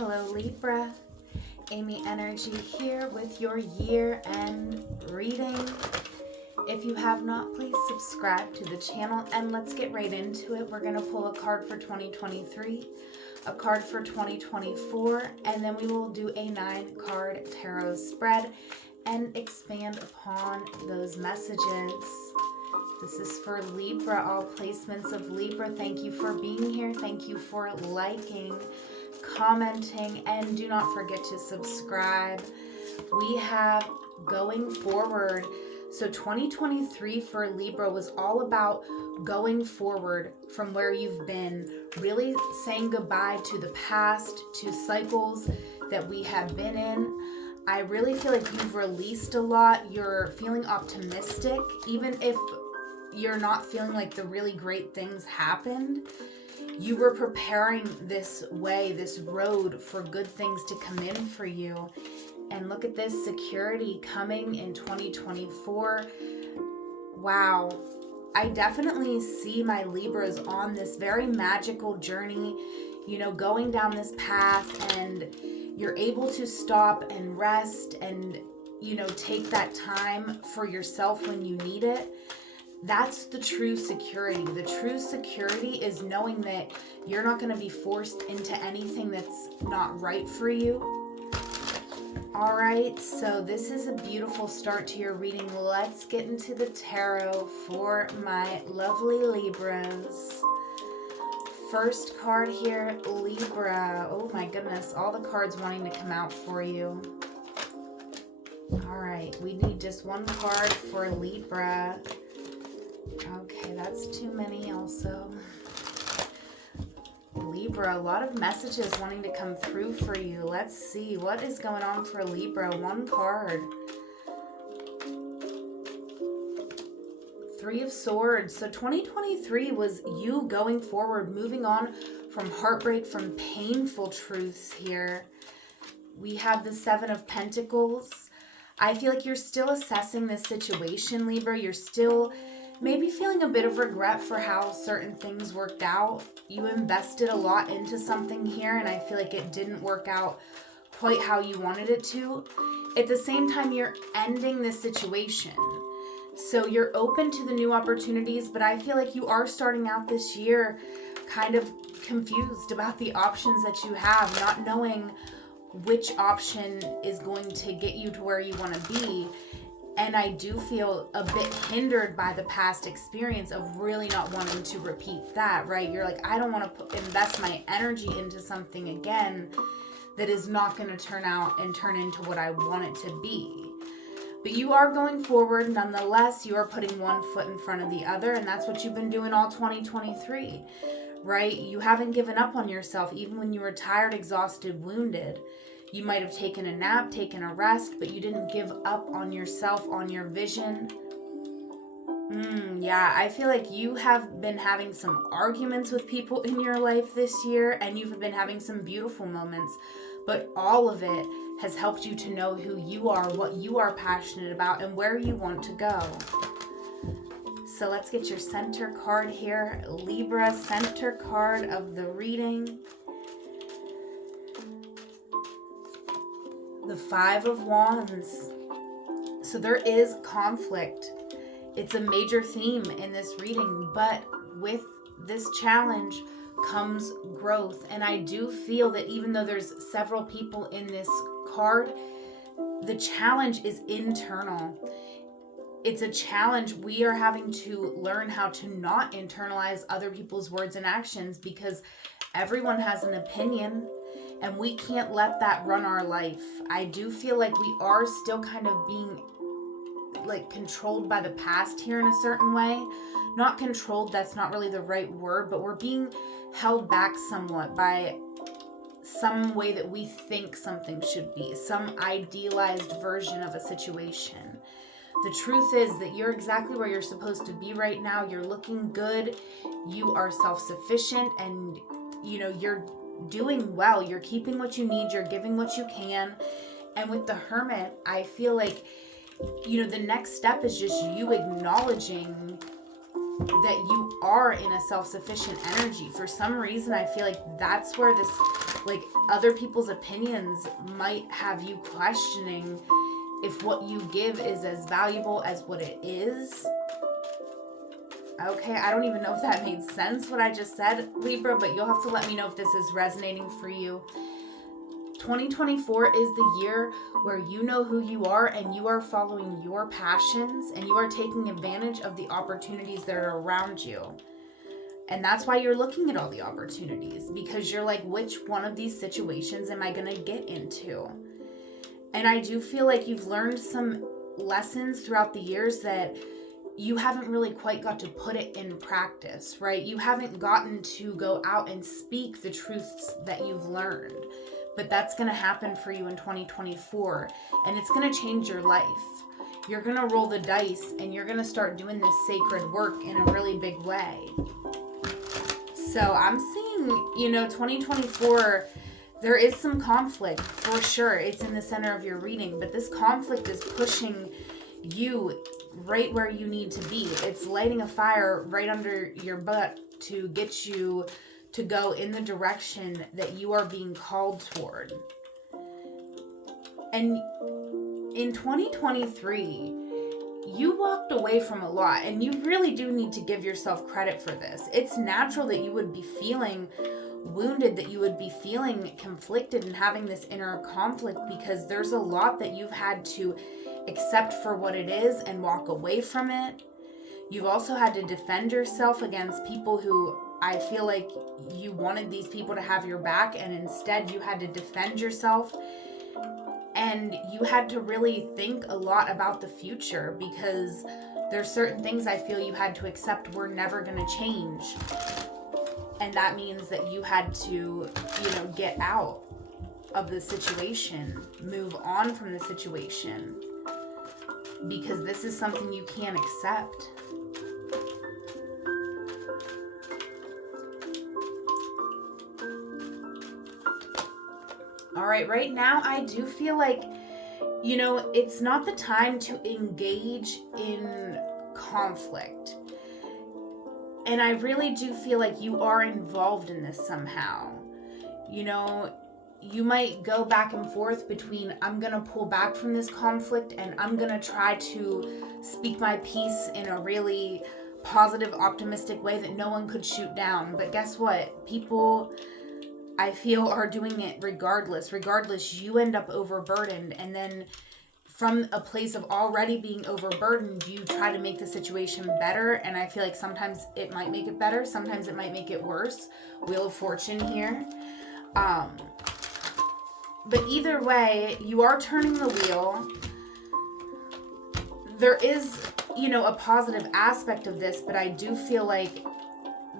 Hello Libra, Amy Energy here with your year-end reading. If you have not, please subscribe to the channel and let's get right into it. We're going to pull a card for 2023, a card for 2024, and then we will do a 9-card tarot spread and expand upon those messages. This is for Libra, all placements of Libra. Thank you for being here. Thank you for liking, commenting, and do not forget to subscribe. We have going forward. So 2023 for Libra was all about going forward from where you've been, really saying goodbye to the past, to cycles that we have been in. I really feel like you've released a lot. You're feeling optimistic, even if you're not feeling like the really great things happened. You were preparing this way, this road for good things to come in for you. And look at this security coming in 2024. Wow. I definitely see my Libras on this very magical journey, going down this path, and you're able to stop and rest and, take that time for yourself when you need it. That's the true security. The true security is knowing that you're not going to be forced into anything that's not right for you. All right, so this is a beautiful start to your reading. Let's get into the tarot for my lovely Libras. First card here, Libra. Oh my goodness, all the cards wanting to come out for you. All right, we need just one card for Libra. Okay, that's too many also. Libra, a lot of messages wanting to come through for you. Let's see what is going on for Libra. One card. 3 of Swords. So 2023 was you going forward, moving on from heartbreak, from painful truths here. We have the 7 of Pentacles. I feel like you're still assessing this situation, Libra. You're still maybe feeling a bit of regret for how certain things worked out. You invested a lot into something here, and I feel like it didn't work out quite how you wanted it to. At the same time, you're ending this situation. So you're open to the new opportunities, but I feel like you are starting out this year kind of confused about the options that you have, not knowing which option is going to get you to where you want to be. And I do feel a bit hindered by the past experience of really not wanting to repeat that, right? You're like, I don't want to invest my energy into something again that is not going to turn out and turn into what I want it to be. But you are going forward nonetheless. You are putting one foot in front of the other, and that's what you've been doing all 2023, right? You haven't given up on yourself, even when you were tired, exhausted, wounded. You might have taken a nap, taken a rest, but you didn't give up on yourself, on your vision. Yeah, I feel like you have been having some arguments with people in your life this year, and you've been having some beautiful moments, but all of it has helped you to know who you are, what you are passionate about, and where you want to go. So let's get your center card here. Libra, center card of the reading. The 5 of Wands. So there is conflict. It's a major theme in this reading, but with this challenge comes growth. And I do feel that even though there's several people in this card, the challenge is internal. It's a challenge. We are having to learn how to not internalize other people's words and actions, because everyone has an opinion. And we can't let that run our life. I do feel like we are still kind of being controlled by the past here in a certain way. Not controlled, that's not really the right word, but we're being held back somewhat by some way that we think something should be, some idealized version of a situation. The truth is that you're exactly where you're supposed to be right now. You're looking good. You are self-sufficient, and you're doing well. You're keeping what you need. You're giving what you can. And with the Hermit, I feel like, the next step is just you acknowledging that you are in a self-sufficient energy. For some reason, I feel like that's where this Like, other people's opinions might have you questioning if what you give is as valuable as what it is. Okay, I don't even know if that made sense, what I just said, Libra, but you'll have to let me know if this is resonating for you. 2024 is the year where you know who you are and you are following your passions and you are taking advantage of the opportunities that are around you. And that's why you're looking at all the opportunities, because you're like, which one of these situations am I going to get into? And I do feel like you've learned some lessons throughout the years that you haven't really quite got to put it in practice, right? You haven't gotten to go out and speak the truths that you've learned. But that's going to happen for you in 2024, and it's going to change your life. You're going to roll the dice, and you're going to start doing this sacred work in a really big way. So I'm seeing, 2024, there is some conflict for sure. It's in the center of your reading, but this conflict is pushing you right where you need to be. It's lighting a fire right under your butt to get you to go in the direction that you are being called toward. And in 2023, you walked away from a lot, and you really do need to give yourself credit for this. It's natural that you would be feeling wounded, that you would be feeling conflicted and having this inner conflict, because there's a lot that you've had to accept for what it is and walk away from it. You've also had to defend yourself against people who I feel like you wanted these people to have your back, and instead you had to defend yourself. And you had to really think a lot about the future, because there's certain things I feel you had to accept were never going to change. And that means that you had to, get out of the situation, move on from the situation, because this is something you can't accept. All right now I do feel like, it's not the time to engage in conflict. And I really do feel like you are involved in this somehow. You might go back and forth between, I'm going to pull back from this conflict and I'm going to try to speak my piece in a really positive, optimistic way that no one could shoot down. But guess what? People, I feel, are doing it regardless. Regardless, you end up overburdened, and then from a place of already being overburdened, you try to make the situation better, and I feel like sometimes it might make it better, sometimes it might make it worse. Wheel of Fortune here. But either way, you are turning the wheel. There is, a positive aspect of this, but I do feel like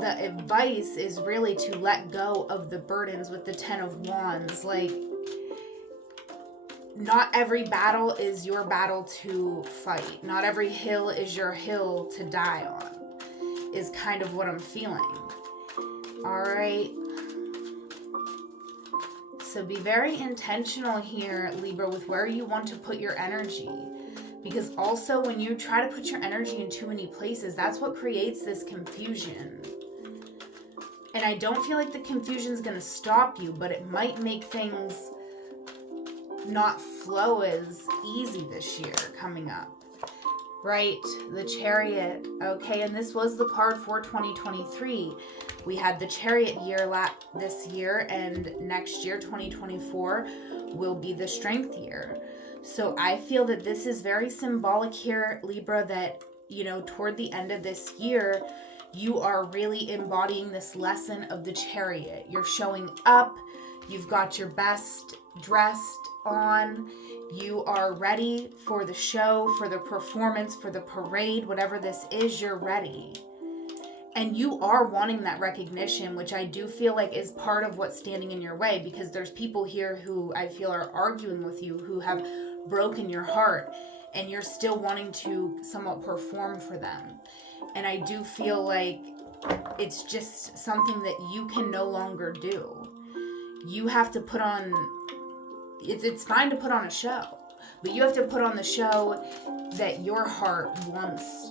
the advice is really to let go of the burdens with the 10 of Wands. Like, not every battle is your battle to fight. Not every hill is your hill to die on, is kind of what I'm feeling. All right. So be very intentional here, Libra, with where you want to put your energy. Because also when you try to put your energy in too many places, that's what creates this confusion. And I don't feel like the confusion is going to stop you, but it might make things not flow as easy this year coming up. Right? The Chariot. Okay, and this was the card for 2023. We had the Chariot year this year, and next year, 2024, will be the Strength year. So I feel that this is very symbolic here, Libra, that, toward the end of this year, you are really embodying this lesson of the Chariot. You're showing up. You've got your best dressed on. You are ready for the show, for the performance, for the parade, whatever this is, you're ready. And you are wanting that recognition, which I do feel like is part of what's standing in your way, because there's people here who I feel are arguing with you, who have broken your heart, and you're still wanting to somewhat perform for them. And I do feel like it's just something that you can no longer do. You have to put on, it's fine to put on a show, but you have to put on the show that your heart wants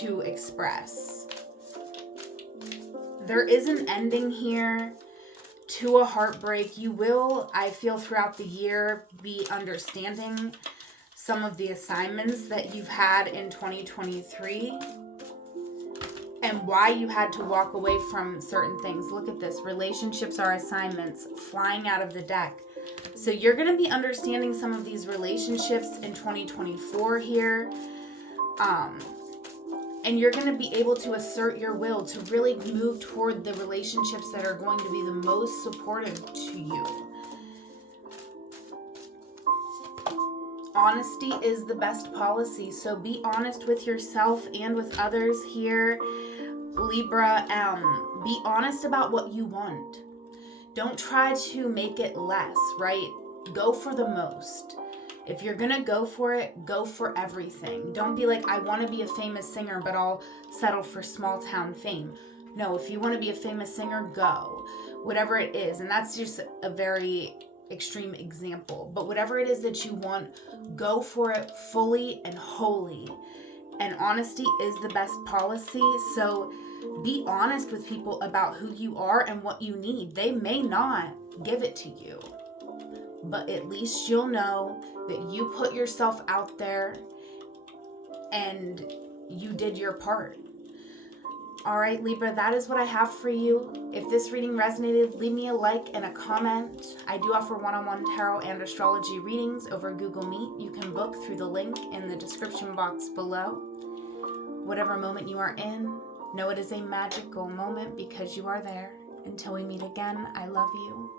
to express. There is an ending here to a heartbreak. You will, I feel, throughout the year be understanding some of the assignments that you've had in 2023 and why you had to walk away from certain things. Look at this. Relationships are assignments flying out of the deck. So you're going to be understanding some of these relationships in 2024 here. And you're going to be able to assert your will to really move toward the relationships that are going to be the most supportive to you. Honesty is the best policy. So be honest with yourself and with others here, Libra. Be honest about what you want. Don't try to make it less, right? Go for the most. If you're going to go for it, go for everything. Don't be like, I want to be a famous singer, but I'll settle for small town fame. No, if you want to be a famous singer, go. Whatever it is. And that's just a very extreme example. But whatever it is that you want, go for it fully and wholly. And honesty is the best policy. So be honest with people about who you are and what you need. They may not give it to you, but at least you'll know that you put yourself out there and you did your part. All right, Libra, that is what I have for you. If this reading resonated, leave me a like and a comment. I do offer one-on-one tarot and astrology readings over Google Meet. You can book through the link in the description box below. Whatever moment you are in, know it is a magical moment because you are there. Until we meet again, I love you.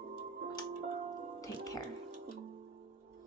Take care.